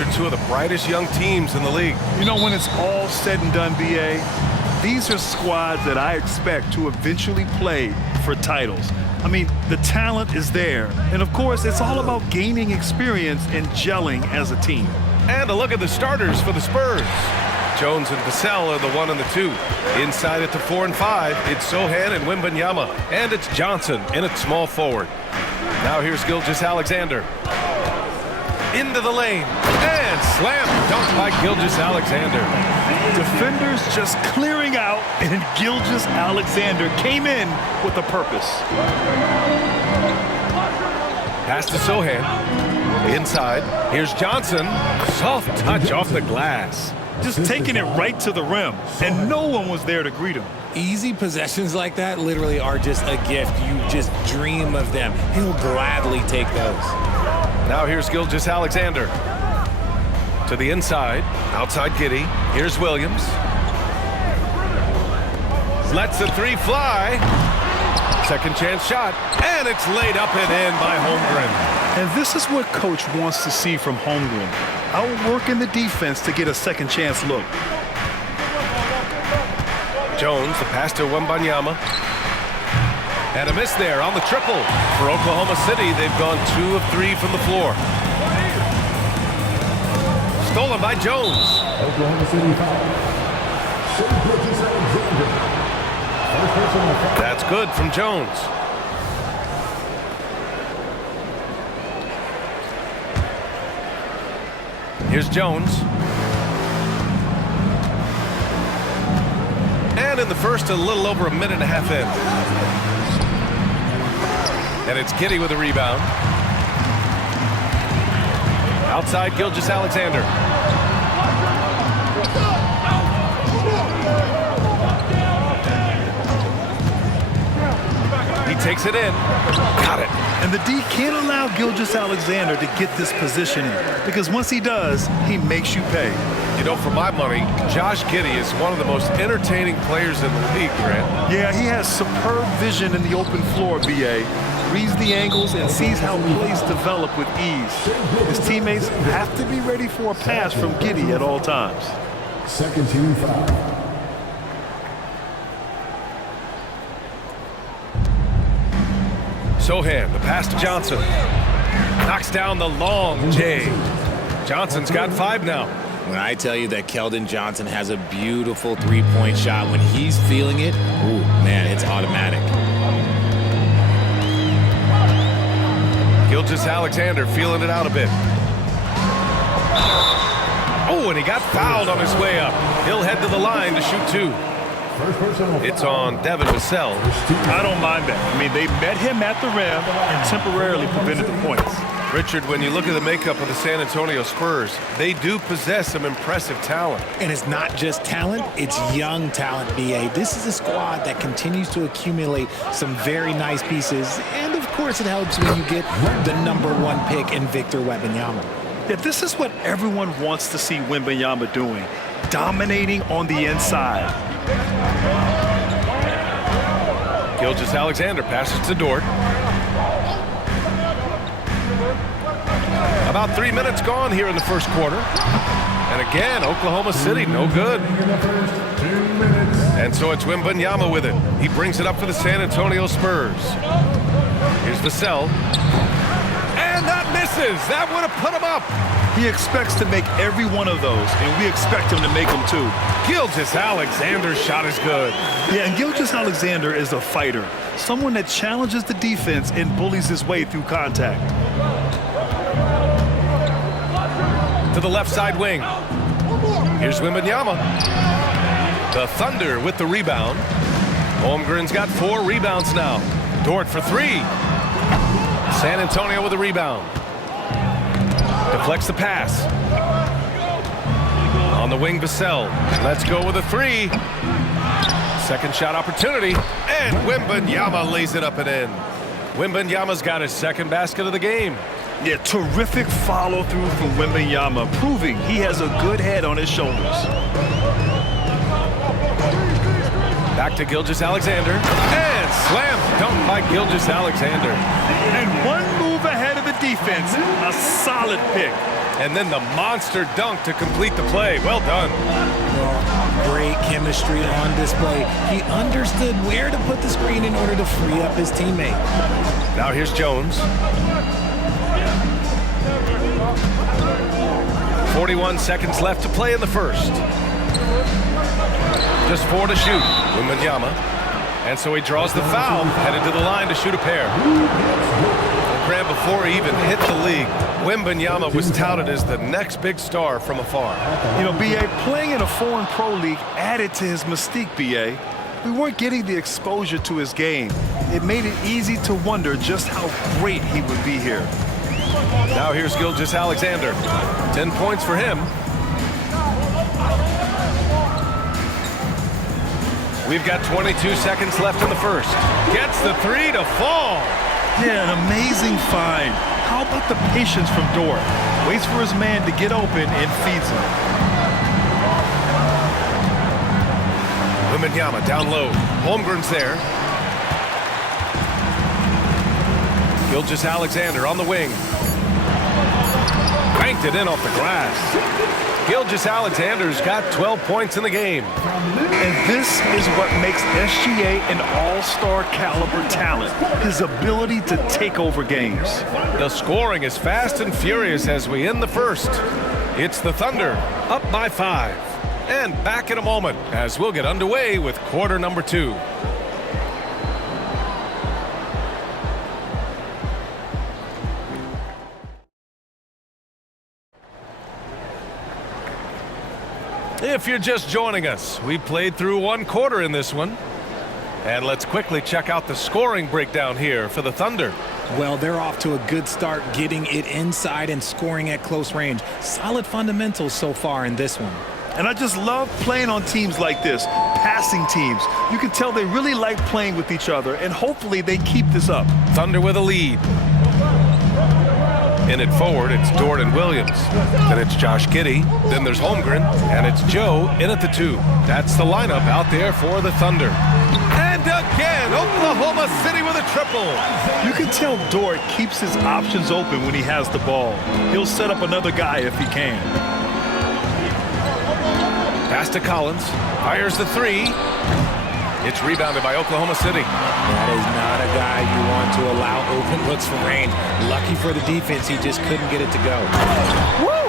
These are two of the brightest young teams in the league. You know, when it's all said and done, BA, these are squads that I expect to eventually play for titles. I mean, the talent is there. And, of course, it's all about gaining experience and gelling as a team. And a look at the starters for the Spurs. Jones and Vassell are the 1 and the 2. Inside at the 4 and 5, it's Sohan and Wembanyama. And it's Johnson in at small forward. Now here's Gilgeous-Alexander. Into the lane. And slam dunk by Gilgeous-Alexander. Defenders just clearing out, and Gilgeous-Alexander came in with a purpose. Pass to Sohan. Inside. Here's Johnson. Soft touch off the glass. Just taking it right to the rim, and no one was there to greet him. Easy possessions like that literally are just a gift. You just dream of them. He'll gladly take those. Now here's Gilgeous-Alexander. To the inside. Outside Giddey. Here's Williams. Lets the three fly. Second chance shot. And it's laid up and in by Holmgren. And this is what Coach wants to see from Holmgren. Outworking the defense to get a second chance look. Jones, the pass to Wembanyama. And a miss there on the triple. For Oklahoma City, they've gone 2 of 3 from the floor. Stolen by Jones. Oklahoma City foul. That's good from Jones. Here's Jones. And in the first, a little over a minute and a half in. And it's Giddey with a rebound. Outside Gilgeous-Alexander. He takes it in. Got it. And the D can't allow Gilgeous-Alexander to get this positioning, because once he does, he makes you pay. You know, for my money, Josh Giddey is one of the most entertaining players in the league, Grant. Yeah, he has superb vision in the open floor, BA. Reads the angles and sees how plays develop with ease. His teammates have to be ready for a pass from Giddey at all times. Second team foul. Sohan, the pass to Johnson. Knocks down the long J. Johnson's got 5 now. When I tell you that Keldon Johnson has a beautiful three-point shot, when he's feeling it, ooh, man, it's automatic. Gilgeous-Alexander feeling it out a bit. Oh, and he got fouled on his way up. He'll head to the line to shoot 2. It's on Devin Vassell. I don't mind that. I mean, they met him at the rim and temporarily prevented the points. Richard, when you look at the makeup of the San Antonio Spurs, they do possess some impressive talent. And it's not just talent, it's young talent, BA. This is a squad that continues to accumulate some very nice pieces. And, of course, it helps when you get the #1 pick in Victor Wembanyama. Yeah, this is what everyone wants to see Wembanyama doing, dominating on the inside. Gilgeous-Alexander passes to Dort. About 3 minutes gone here in the first quarter. And again, Oklahoma City, no good. And so it's Wembanyama with it. He brings it up for the San Antonio Spurs. Here's Vassell. And that misses. That would have put him up. He expects to make every one of those, and we expect him to make them too. Gilgeous-Alexander's shot is good. Yeah, and Gilgeous-Alexander is a fighter, someone that challenges the defense and bullies his way through contact. To the left side wing. Here's Wembanyama. The Thunder with the rebound. Holmgren's got 4 rebounds now. Dort for 3. San Antonio with the rebound. Deflects the pass. On the wing, Vassell. Let's go with a 3. Second shot opportunity. And Wembanyama lays it up and in. Wembanyama's got his second basket of the game. Yeah, terrific follow-through from Wembanyama, proving he has a good head on his shoulders. Back to Gilgeous-Alexander. And slam dunk by Gilgeous-Alexander. And one move ahead of the defense, a solid pick. And then the monster dunk to complete the play. Well done. Well, great chemistry on display. He understood where to put the screen in order to free up his teammate. Now here's Jones. 41 seconds left to play in the first. Just 4 to shoot. Wembanyama. And so he draws the foul, headed to the line to shoot a pair. Grant, before he even hit the league, Wembanyama was touted as the next big star from afar. You know, B.A., playing in a foreign pro league added to his mystique, B.A. We weren't getting the exposure to his game. It made it easy to wonder just how great he would be here. Now here's Gilgeous-Alexander. 10 points for him. We've got 22 seconds left in the first. Gets the three to fall. Yeah, an amazing find. How about the patience from Dort? Waits for his man to get open and feeds him. Wembanyama down low. Holmgren's there. Gilgeous-Alexander on the wing. Cranked it in off the glass. Gilgeous-Alexander's got 12 points in the game. And this is what makes SGA an all-star caliber talent. His ability to take over games. The scoring is fast and furious as we end the first. It's the Thunder up by 5. And back in a moment as we'll get underway with quarter number 2. If you're just joining us, we played through 1 quarter in this one. And let's quickly check out the scoring breakdown here for the Thunder. Well, they're off to a good start, getting it inside and scoring at close range. Solid fundamentals so far in this one. And I just love playing on teams like this, passing teams. You can tell they really like playing with each other, and hopefully they keep this up. Thunder with a lead. In it forward, it's Dort and Williams. Then it's Josh Giddey. Then there's Holmgren. And it's Joe in at the 2. That's the lineup out there for the Thunder. And again, Oklahoma City with a triple. You can tell Dort keeps his options open when he has the ball. He'll set up another guy if he can. Pass to Collins. Fires the 3. It's rebounded by Oklahoma City. That is not a guy you want to allow open looks for range. Lucky for the defense, he just couldn't get it to go. Woo!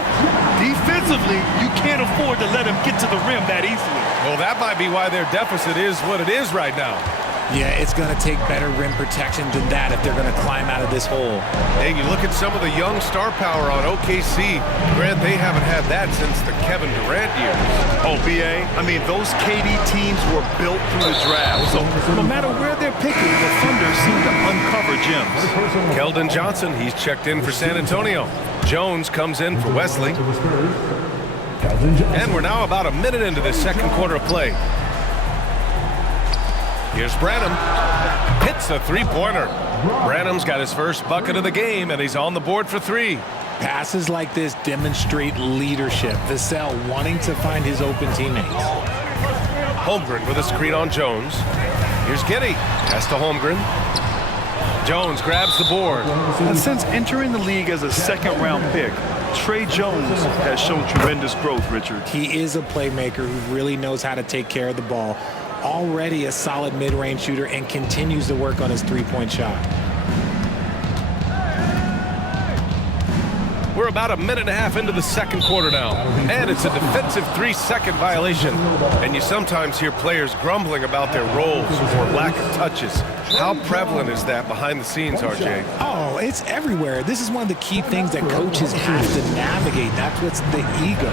Defensively, you can't afford to let him get to the rim that easily. Well, that might be why their deficit is what it is right now. Yeah, it's going to take better rim protection than that if they're going to climb out of this hole. Hey, you look at some of the young star power on OKC. Grant, they haven't had that since the Kevin Durant years. Oh, B.A., I mean, those KD teams were built through the draft. So no matter where they're picking, the Thunder seem to uncover gems. Keldon Johnson, he's checked in for San Antonio. Jones comes in for Wesley. And we're now about a minute into this second quarter of play. Here's Branham. Hits a three-pointer. Branham's got his first bucket of the game, and he's on the board for 3. Passes like this demonstrate leadership. Vassell wanting to find his open teammates. Holmgren with a screen on Jones. Here's Giddey. Pass to Holmgren. Jones grabs the board. And since entering the league as a second-round pick, Trey Jones has shown tremendous growth, Richard. He is a playmaker who really knows how to take care of the ball. Already a solid mid-range shooter and continues to work on his three-point shot. We're about a minute and a half into the second quarter now, and it's a defensive 3-second violation. And you sometimes hear players grumbling about their roles or lack of touches. How prevalent is that behind the scenes, RJ? Oh, it's everywhere. This is one of the key things that coaches have to navigate. That's what's the ego.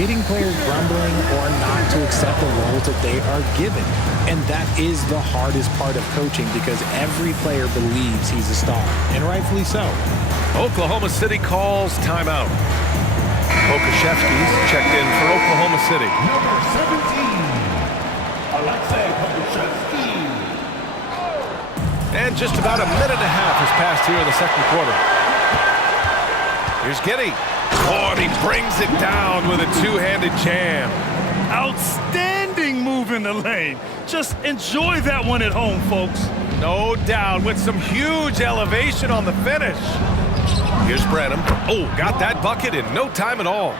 Getting players grumbling or not to accept the roles that they are given. And that is the hardest part of coaching because every player believes he's a star, and rightfully so. Oklahoma City calls timeout. Pokashevsky's checked in for Oklahoma City. Number 17, Alexei Pokashevsky. And just about a minute and a half has passed here in the second quarter. Here's Giddey. Oh, and he brings it down with a two-handed jam. Outstanding move in the lane. Just enjoy that one at home, folks. No doubt, with some huge elevation on the finish. Here's Branham. Oh, got that bucket in no time at all.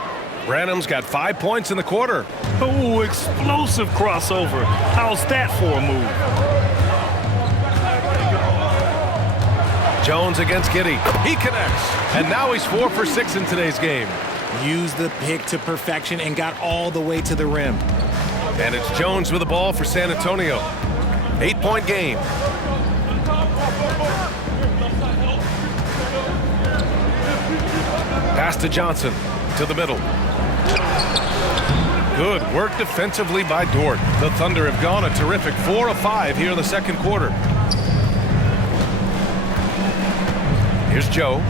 Branham's got 5 points in the quarter. Oh, explosive crossover. How's that for a move? Jones against Giddey. He connects. And now he's 4 for 6 in today's game. Used the pick to perfection and got all the way to the rim. And it's Jones with the ball for San Antonio. 8-point game. Pass to Johnson. To the middle. Good work defensively by Dort. The Thunder have gone a terrific 4 of 5 here in the second quarter. Here's Joe.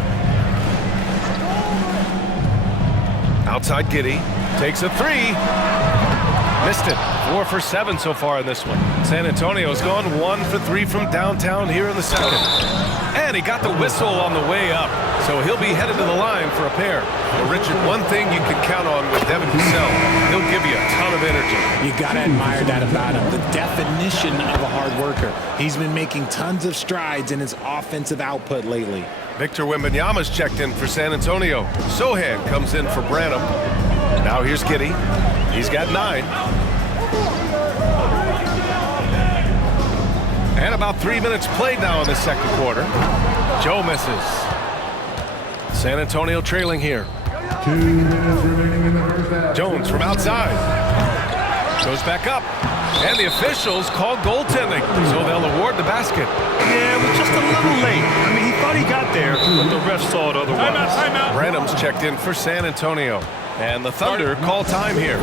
Outside Giddey. Takes a three. Missed it. 4 for 7 so far in this one. San Antonio's gone 1 for 3 from downtown here in the second. And he got the whistle on the way up. So he'll be headed to the line for a pair. Well, Richard, one thing you can count on with Devin Vassell, he'll give you a ton of energy. You got to admire that about him. The definition of a hard worker. He's been making tons of strides in his offensive output lately. Victor Wembanyama's checked in for San Antonio. Sohan comes in for Branham. Now here's Giddey. He's got 9. And about 3 minutes played now in the second quarter. Joe misses. San Antonio trailing here. 2 minutes remaining in the first half. Jones from outside. Goes back up. And the officials call goaltending, so they'll award the basket. Yeah, it was just a little late. I mean, he thought he got there, but the ref saw it otherwise. Timeout. Branham's checked in for San Antonio. And the Thunder call time here.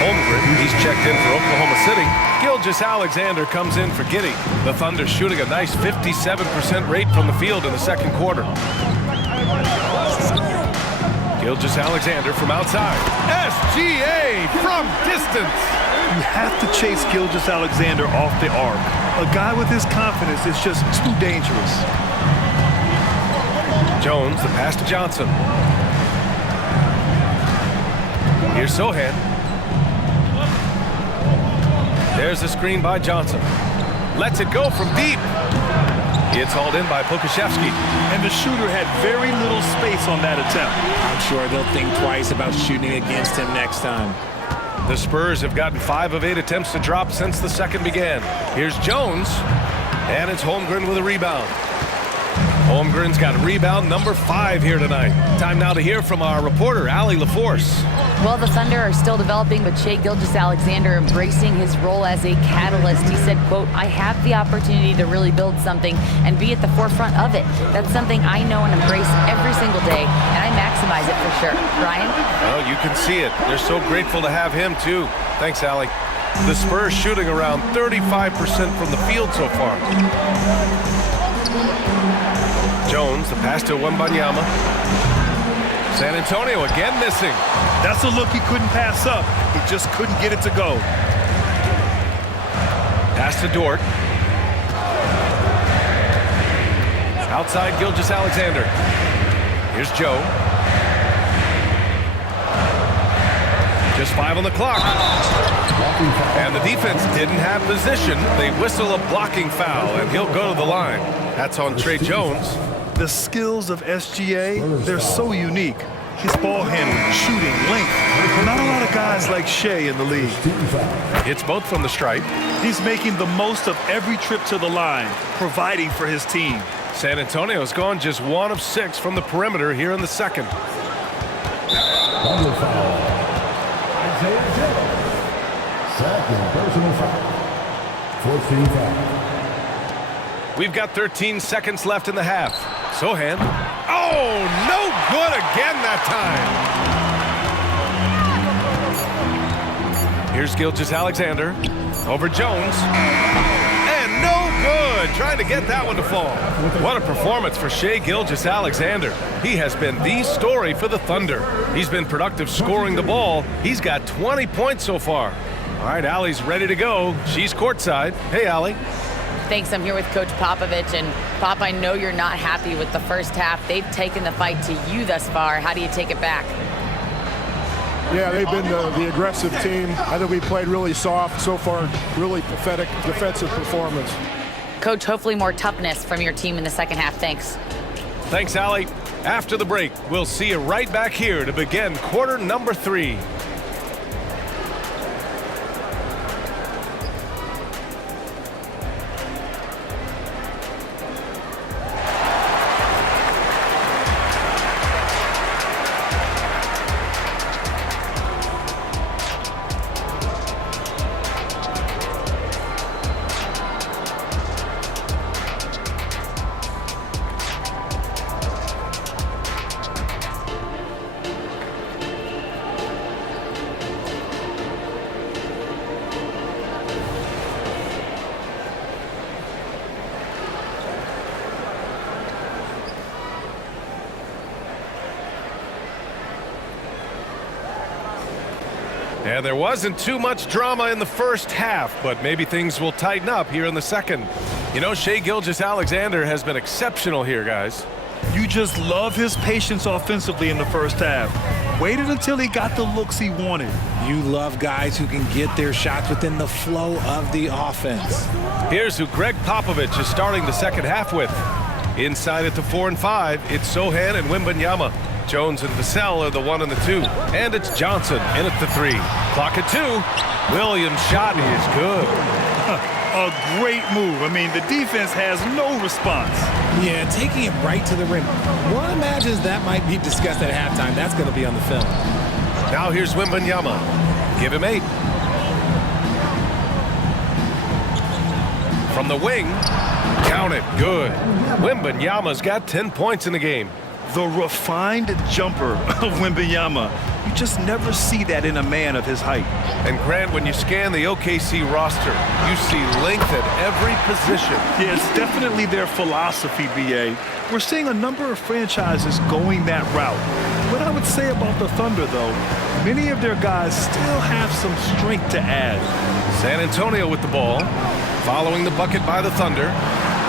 Holmgren, he's checked in for Oklahoma City. Gilgeous-Alexander comes in for Giddey. The Thunder shooting a nice 57% rate from the field in the second quarter. Gilgeous-Alexander from outside. SGA from distance. You have to chase Gilgeous-Alexander off the arc. A guy with his confidence is just too dangerous. Jones, the pass to Johnson. Here's Sohan. There's the screen by Johnson. Lets it go from deep. It's hauled in by Pokashevsky. And the shooter had very little space on that attempt. I'm sure they'll think twice about shooting against him next time. The Spurs have gotten 5 of 8 attempts to drop since the second began. Here's Jones. And it's Holmgren with a rebound. Holmgren's got rebound number 5 here tonight. Time now to hear from our reporter, Allie LaForce. Well, the Thunder are still developing, but Shai Gilgeous-Alexander embracing his role as a catalyst. He said, quote, "I have the opportunity to really build something and be at the forefront of it. That's something I know and embrace every single day, and I maximize it for sure." Ryan? Well, you can see it. They're so grateful to have him, too. Thanks, Allie. The Spurs shooting around 35% from the field so far. Jones, the pass to Wembanyama. San Antonio again missing. That's a look he couldn't pass up. He just couldn't get it to go. Pass to Dort. Outside Gilgeous-Alexander. Here's Joe. Just 5 on the clock. And the defense didn't have position. They whistle a blocking foul, and he'll go to the line. That's on Trey Jones. The skills of SGA, they're so unique. His ball handling, shooting, length. Not a lot of guys like Shai in the league. It's both from the stripe. He's making the most of every trip to the line, providing for his team. San Antonio's gone just 1 of 6 from the perimeter here in the second. Thunder foul. Isaiah Jones. Second personal foul. 14 foul. We've got 13 seconds left in the half. Sohan. Oh, no good again that time. Here's Gilgeous-Alexander. Over Jones. And no good. Trying to get that one to fall. What a performance for Shai Gilgeous-Alexander. He has been the story for the Thunder. He's been productive scoring the ball. He's got 20 points so far. All right, Allie's ready to go. She's courtside. Hey, Allie. Thanks. I'm here with Coach Popovich. And Pop, I know you're not happy with the first half. They've taken the fight to you thus far. How do you take it back? Yeah, they've been the aggressive team. I think we played really soft so far. Really pathetic defensive performance. Coach, hopefully more toughness from your team in the second half. Thanks. Thanks, Allie. After the break, we'll see you right back here to begin quarter number 3. And there wasn't too much drama in the first half, but maybe things will tighten up here in the second. You know, Shai Gilgeous-Alexander has been exceptional here, guys. You just love his patience offensively in the first half. Waited until he got the looks he wanted. You love guys who can get their shots within the flow of the offense. Here's who Greg Popovich is starting the second half with. Inside at the 4 and 5, it's Sochan and Wembanyama. Jones and Vassell are the 1 and the 2. And it's Johnson in at the 3. Clock at 2. Williams' shot is good. A great move. I mean, the defense has no response. Yeah, taking it right to the rim. One imagines that might be discussed at halftime. That's going to be on the film. Now here's Wembanyama. Give him 8. From the wing. Count it. Good. Wembanyama's got 10 points in the game. The refined jumper of Wembanyama. You just never see that in a man of his height. And Grant, when you scan the OKC roster, you see length at every position. Yeah, it's definitely their philosophy, BA. We're seeing a number of franchises going that route. What I would say about the Thunder, though, many of their guys still have some strength to add. San Antonio with the ball, following the bucket by the Thunder.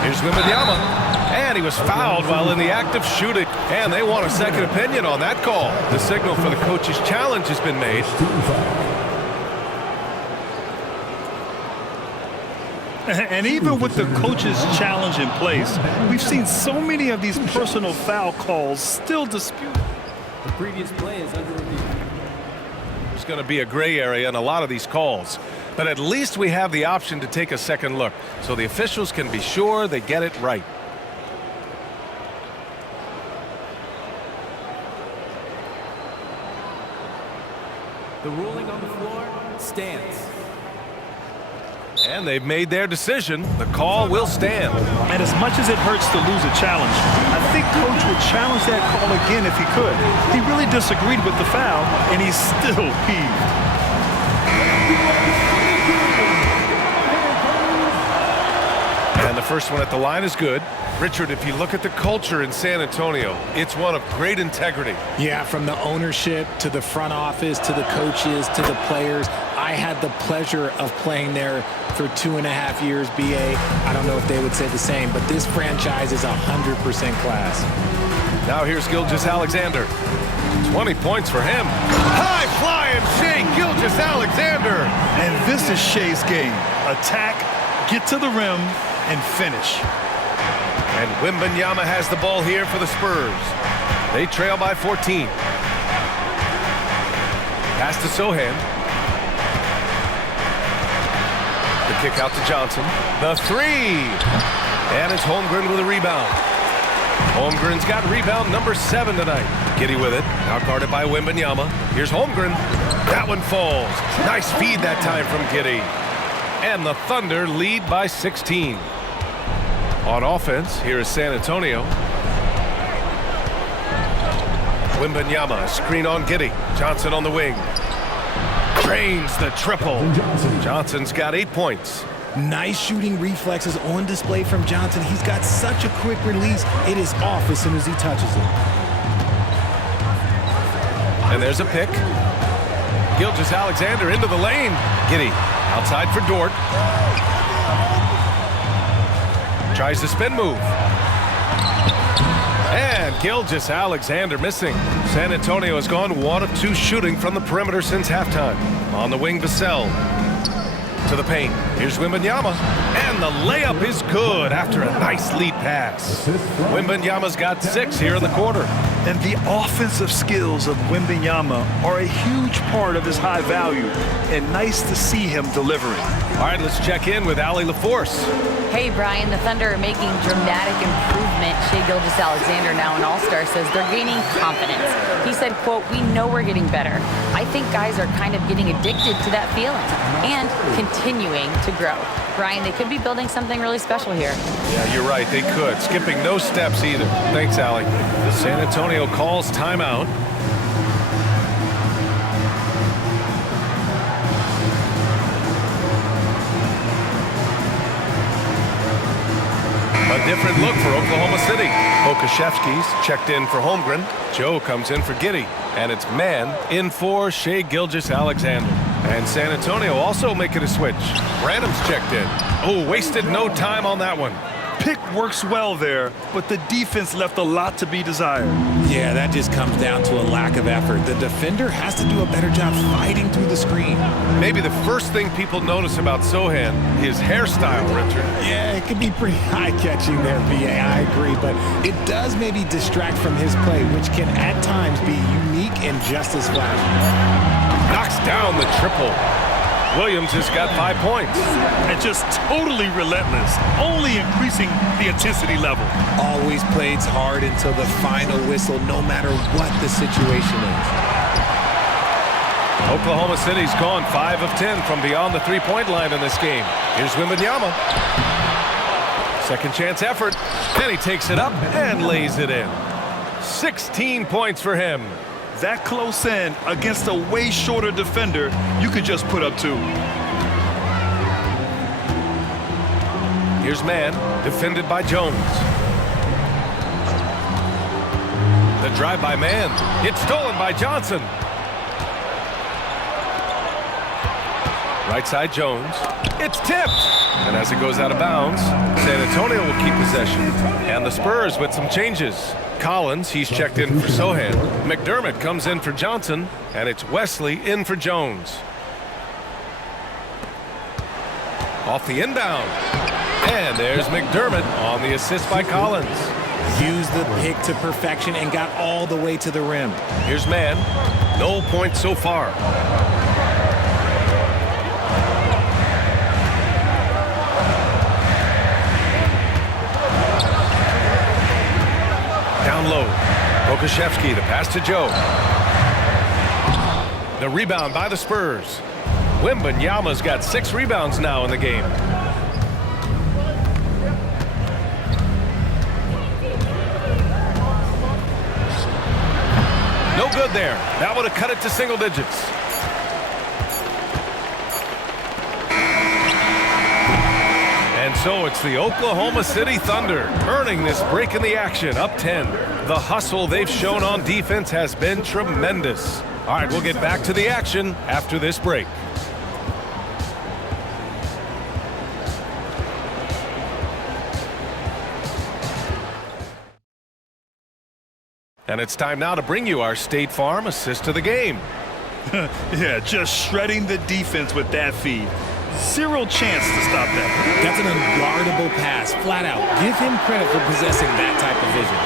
Here's Wembanyama. And he was fouled while in the act of shooting. And they want a second opinion on that call. The signal for the coach's challenge has been made. And even with the coach's challenge in place, we've seen so many of these personal foul calls still disputed. The previous play is under review. There's going to be a gray area in a lot of these calls. But at least we have the option to take a second look, so the officials can be sure they get it right. The ruling on the floor stands. And they've made their decision. The call will stand. And as much as it hurts to lose a challenge, I think Coach would challenge that call again if he could. He really disagreed with the foul, and he's still peeved. And the first one at the line is good. Richard, if you look at the culture in San Antonio, it's one of great integrity. Yeah, from the ownership to the front office to the coaches to the players. I had the pleasure of playing there for 2.5 years, BA. I don't know if they would say the same, but this franchise is 100% class. Now here's Gilgeous-Alexander. 20 points for him. High flying Shai Gilgeous-Alexander. And this is Shai's game. Attack, get to the rim, and finish. And Wembanyama has the ball here for the Spurs. They trail by 14. Pass to Sochan. The kick out to Johnson. The 3. And it's Holmgren with a rebound. Holmgren's got rebound number 7 tonight. Giddey with it. Now guarded by Wembanyama. Here's Holmgren. That one falls. Nice feed that time from Giddey. And the Thunder lead by 16. On offense, here is San Antonio. Wembanyama, screen on Giddey. Johnson on the wing. Drains the triple. Johnson's got 8 points. Nice shooting reflexes on display from Johnson. He's got such a quick release. It is off as soon as he touches it. And there's a pick. Gilgeous-Alexander into the lane. Giddey outside for Dort. Tries the spin move. And Gilgeous-Alexander missing. San Antonio has gone 1 of 2 shooting from the perimeter since halftime. On the wing, Vassell. To the paint. Here's Wembanyama. And the layup is good after a nice lead pass. Wembanyama's got 6 here in the quarter. And the offensive skills of Wembanyama are a huge part of his high value, and nice to see him delivering. All right, let's check in with Allie LaForce. Hey, Brian, the Thunder are making dramatic improvement. Shai Gilgeous-Alexander, now an all-star, says they're gaining confidence. He said, quote, "We know we're getting better. I think guys are kind of getting addicted to that feeling and continuing to grow." Brian, they could be building something really special here. Yeah, you're right, they could. Skipping no steps either. Thanks, Allie. San Antonio calls timeout. A different look for Oklahoma City. Pokashevsky's checked in for Holmgren. Joe comes in for Giddey. And it's man in for Shai Gilgeous-Alexander. And San Antonio also making a switch. Branham's checked in. Oh, wasted no time on that one. Pick works well there, but the defense left a lot to be desired. Yeah, that just comes down to a lack of effort. The defender has to do a better job fighting through the screen. Maybe the first thing people notice about Sochan, his hairstyle, Richard. Yeah, it can be pretty eye-catching there, BA. I agree, but it does maybe distract from his play, which can at times be unique and just as flashy. Knocks down the triple. Williams has got 5 points. And just totally relentless, only increasing the intensity level. Always plays hard until the final whistle, no matter what the situation is. Oklahoma City's gone 5 of 10 from beyond the three-point line in this game. Here's Wembanyama. Second chance effort. Then he takes it up and lays it in. 16 points for him. That close in against a way shorter defender, you could just put up 2. Here's man, defended by Jones. The drive by man. It's stolen by Johnson. Right side Jones. It's tipped. And as it goes out of bounds, San Antonio will keep possession. And the Spurs with some changes. Collins, he's checked in for Sochan. McDermott comes in for Johnson. And it's Wesley in for Jones. Off the inbound. And there's McDermott on the assist by Collins. Used the pick to perfection and got all the way to the rim. Here's man. No points so far. Down low. Pokashevsky, the pass to Joe. The rebound by the Spurs. Wembanyama's got 6 rebounds now in the game. No good there. That would have cut it to single digits. And so it's the Oklahoma City Thunder earning this break in the action, up 10. The hustle they've shown on defense has been tremendous. All right, we'll get back to the action after this break. And it's time now to bring you our State Farm assist of the game. Yeah, just shredding the defense with that feed. Zero chance to stop that. That's an unguardable pass, flat out. Give him credit for possessing that type of vision.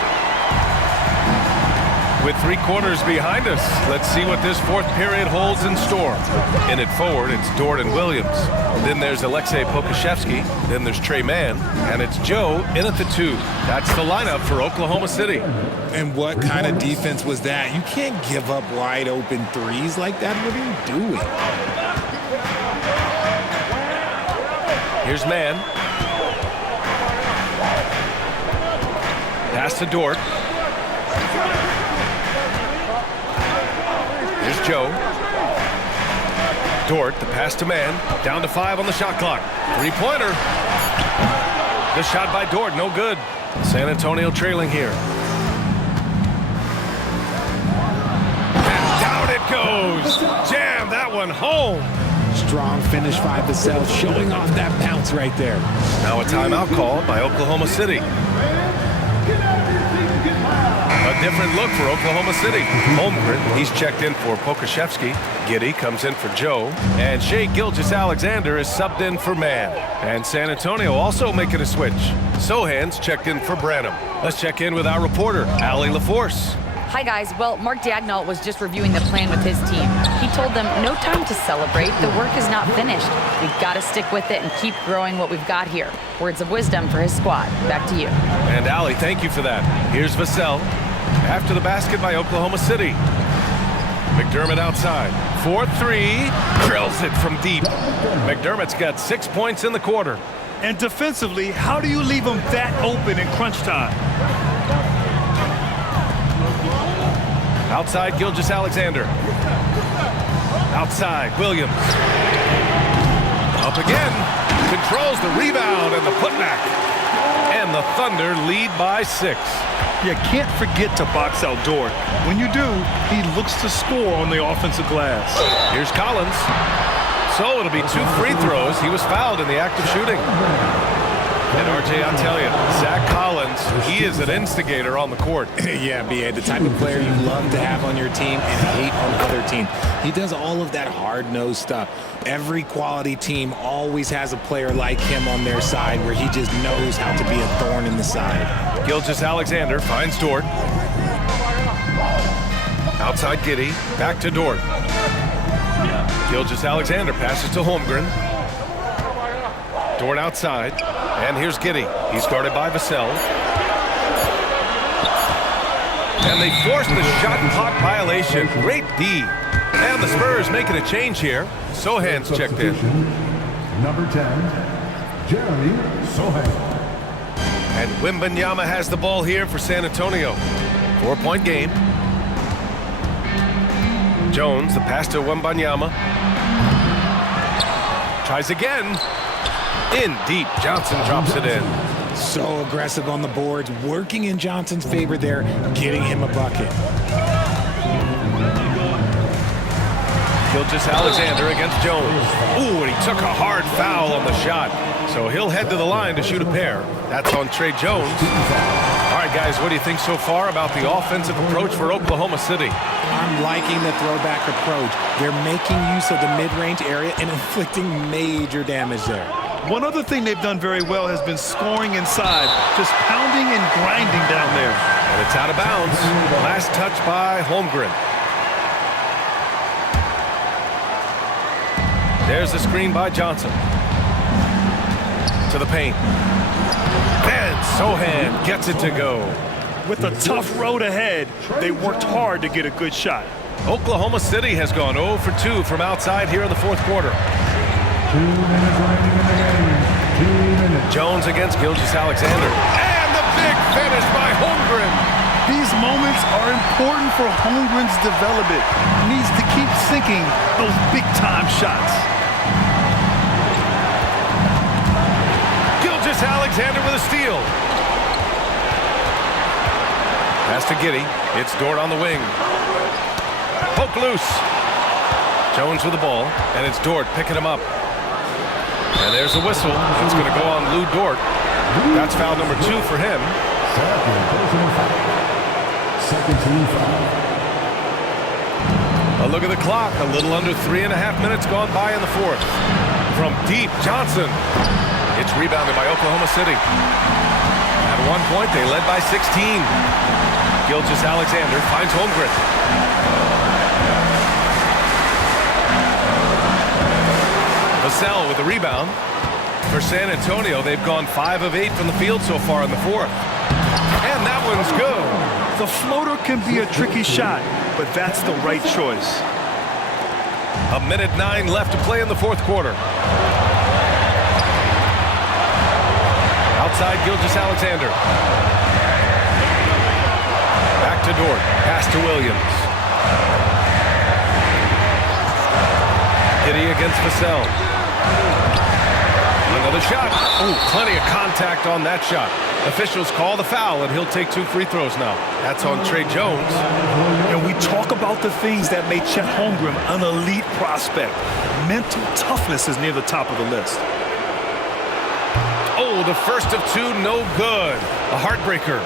With 3 quarters behind us, let's see what this 4th period holds in store. In it forward, it's Dort and Williams. Then there's Alexei Pokashevsky. Then there's Trey Mann. And it's Joe in at the 2. That's the lineup for Oklahoma City. And what kind of defense was that? You can't give up wide open threes like that. What are you doing? Here's Mann. Pass to Dort. Here's Joe. Dort, the pass to Mann. Down to 5 on the shot clock. 3-pointer. The shot by Dort, no good. San Antonio trailing here. And down it goes. Jam that one home. Strong finish by Vassell, showing off that bounce right there. Now a timeout called by Oklahoma City. A different look for Oklahoma City. Holmgren, he's checked in for Pokashevsky. Giddy comes in for Joe. And Shai Gilgeous-Alexander is subbed in for Mann. And San Antonio also making a switch. Sohan's checked in for Branham. Let's check in with our reporter, Allie LaForce. Hi, guys. Well, Mark Dagnall was just reviewing the plan with his team. He told them no time to celebrate. The work is not finished. We've got to stick with it and keep growing what we've got here. Words of wisdom for his squad. Back to you. And Allie, thank you for that. Here's Vassell. After the basket by Oklahoma City. McDermott outside. 4-3. Drills it from deep. McDermott's got 6 points in the quarter. And defensively, how do you leave them that open in crunch time? Outside, Gilgeous-Alexander. Outside, Williams. Up again. Controls the rebound and the putback. And the Thunder lead by 6. You can't forget to box out Dort. When you do, he looks to score on the offensive glass. Here's Collins. So it'll be 2 free throws. He was fouled in the act of shooting. And RJ, I'll tell you, Zach Collins, he is an instigator on the court. Yeah, B.A., the type of player you love to have on your team and hate on the other team. He does all of that hard-nosed stuff. Every quality team always has a player like him on their side where he just knows how to be a thorn in the side. Gilgeous-Alexander finds Dort. Outside Giddy, back to Dort. Gilgeous-Alexander passes to Holmgren. Dort outside, and here's Giddy. He's guarded by Vassell. And they force the shot clock violation. Great D. And the Spurs making a change here. Sohan's checked in. Number 10, Jeremy Sohan. And Wembanyama has the ball here for San Antonio. 4-point game. Jones, the pass to Wembanyama. Tries again. In deep. Johnson drops it in. So aggressive on the boards, working in Johnson's favor there, getting him a bucket. Gilgeous-Alexander against Jones. Ooh, and he took a hard foul on the shot. So he'll head to the line to shoot a pair. That's on Trey Jones. All right, guys, what do you think so far about the offensive approach for Oklahoma City? I'm liking the throwback approach. They're making use of the mid-range area and inflicting major damage there. One other thing they've done very well has been scoring inside, just pounding and grinding down there. And it's out of bounds. Last touch by Holmgren. There's the screen by Johnson. To the paint. And Sohan gets it to go. With a tough road ahead, they worked hard to get a good shot. Oklahoma City has gone 0 for 2 from outside here in the fourth quarter. 2 minutes remaining in the game. 2 minutes. Jones against Gilgeous-Alexander. And the big finish by Holmgren. These moments are important for Holmgren's development. He needs to keep sinking those big-time shots. Gilgeous-Alexander with a steal. Pass to Giddy. It's Dort on the wing. Poke loose. Jones with the ball, and it's Dort picking him up. And there's a whistle. It's going to go on Lou Dort. That's foul number 2 for him. Second personal foul. Second team foul. A look at the clock. A little under 3.5 minutes gone by in the fourth. From deep, Johnson. It's rebounded by Oklahoma City. At one point, they led by 16. Gilgeous-Alexander finds Holmgren. Vassell with the rebound. For San Antonio, they've gone 5 of 8 from the field so far in the fourth. And that one's good. The floater can be a tricky shot, but that's the right choice. 1:09 left to play in the fourth quarter. Outside Gilgeous-Alexander. Back to Dort. Pass to Williams. Giddy against Vassell. Another shot. Oh, plenty of contact on that shot. Officials call the foul, and he'll take 2 free throws now. That's on Trey Jones. And we talk about the things that made Chet Holmgren an elite prospect. Mental toughness is near the top of the list. Oh, the first of 2, no good. A heartbreaker.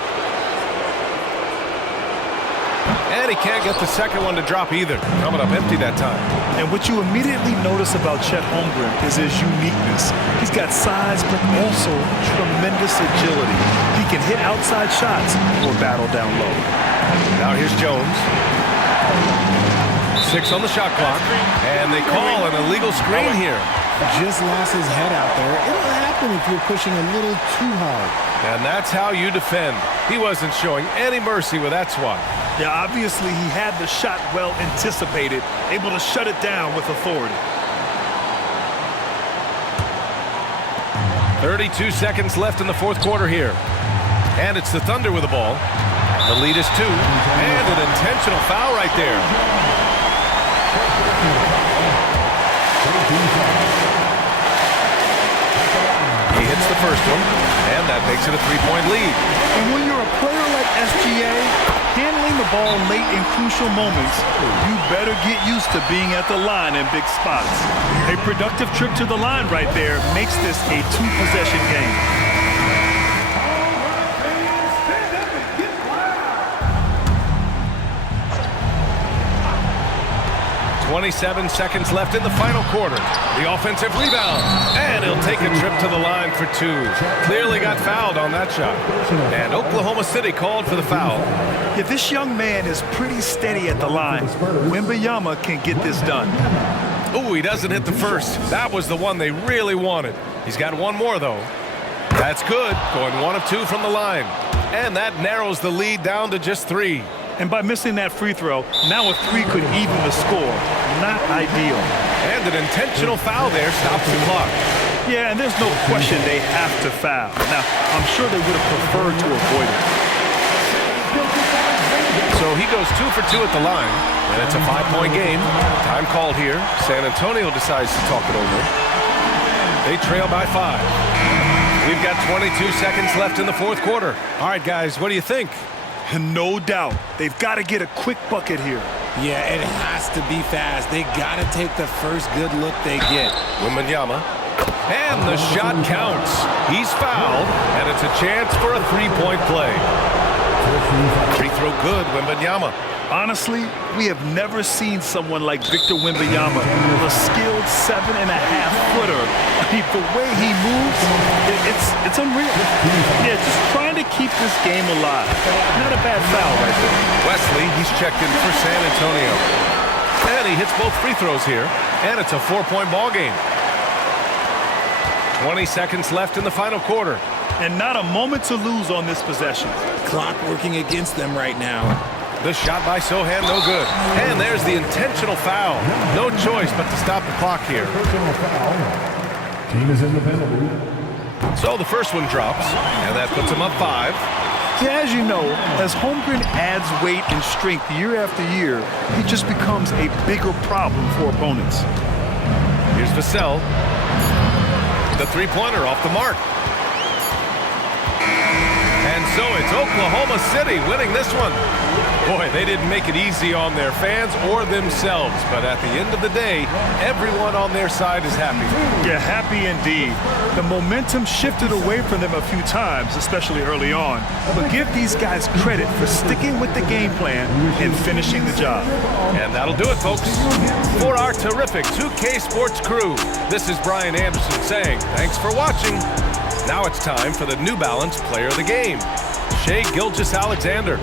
And he can't get the second one to drop either. Coming up empty that time. And what you immediately notice about Chet Holmgren is his uniqueness. He's got size, but also tremendous agility. He can hit outside shots or battle down low. Now here's Jones. 6 on the shot clock. And they call an illegal screen here. Just lost his head out there. It'll happen if you're pushing a little too hard. And that's how you defend. He wasn't showing any mercy with that swat. Yeah, obviously he had the shot well anticipated, able to shut it down with authority. 32 seconds left in the 4th quarter here. And it's the Thunder with the ball. The lead is 2. And an intentional foul right there. He hits the first one, and that makes it a 3-point lead. And when you're a player like SGA, handling the ball late in crucial moments, you better get used to being at the line in big spots. A productive trip to the line right there makes this a 2-possession game. 27 seconds left in the final quarter. The offensive rebound, and he'll take a trip to the line for 2. Clearly got fouled on that shot. And Oklahoma City called for the foul. Yeah, this young man is pretty steady at the line. Wembanyama can get this done. Oh, he doesn't hit the first. That was the one they really wanted. He's got one more, though. That's good, going 1 of 2 from the line. And that narrows the lead down to just 3. And by missing that free throw, now a 3 could even the score. Not ideal. And an intentional foul there stops the clock. Yeah, and there's no question they have to foul. Now, I'm sure they would have preferred to avoid it. So he goes 2 for 2 at the line, and it's a 5-point game. Time called here. San Antonio decides to talk it over. They trail by 5. We've got 22 seconds left in the 4th quarter. All right, guys, what do you think? No doubt. They've got to get a quick bucket here. Yeah, it has to be fast. They got to take the first good look they get. Wembanyama. And the shot counts. He's fouled, and it's a chance for a 3-point play. Free throw good, Wembanyama. Honestly, we have never seen someone like Victor Wembanyama, a skilled 7.5-footer. I mean, the way he moves, it's unreal. Yeah, just trying to keep this game alive. Not a bad foul right there. Wesley, he's checked in for San Antonio. And he hits both free throws here, and it's a 4-point ball game. 20 seconds left in the final quarter. And not a moment to lose on this possession. Clock working against them right now. The shot by Sohan, no good. And there's the intentional foul. No choice but to stop the clock here. Team is in the penalty. So the first one drops, and that puts him up 5. Yeah, as you know, as Holmgren adds weight and strength year after year, he just becomes a bigger problem for opponents. Here's Vassell. The 3-pointer off the mark. And so it's Oklahoma City winning this one. Boy, they didn't make it easy on their fans or themselves, but at the end of the day, everyone on their side is happy. Yeah, happy indeed. The momentum shifted away from them a few times, especially early on. But give these guys credit for sticking with the game plan and finishing the job. And that'll do it, folks. For our terrific 2K Sports crew, this is Brian Anderson saying thanks for watching. Now it's time for the New Balance Player of the Game, Shai Gilgeous-Alexander.